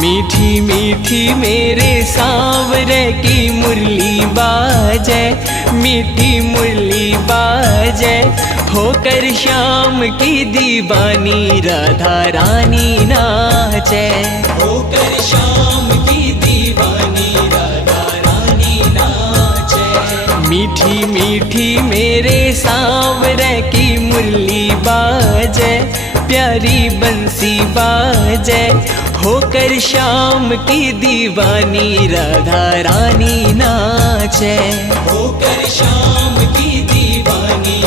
मीठी मीठी मेरे सांवरे की मुरली बाजे, मीठी मुरली बाजे, होकर श्याम की दीवानी राधा रानी नाचे, होकर श्याम की दीवानी राधा रानी नाचे। मीठी मीठी मेरे सांवरे की मुरली बाजे, प्यारी बंसी बाजे, होकर श्याम की दीवानी राधा रानी नाचे, होकर श्याम की दीवानी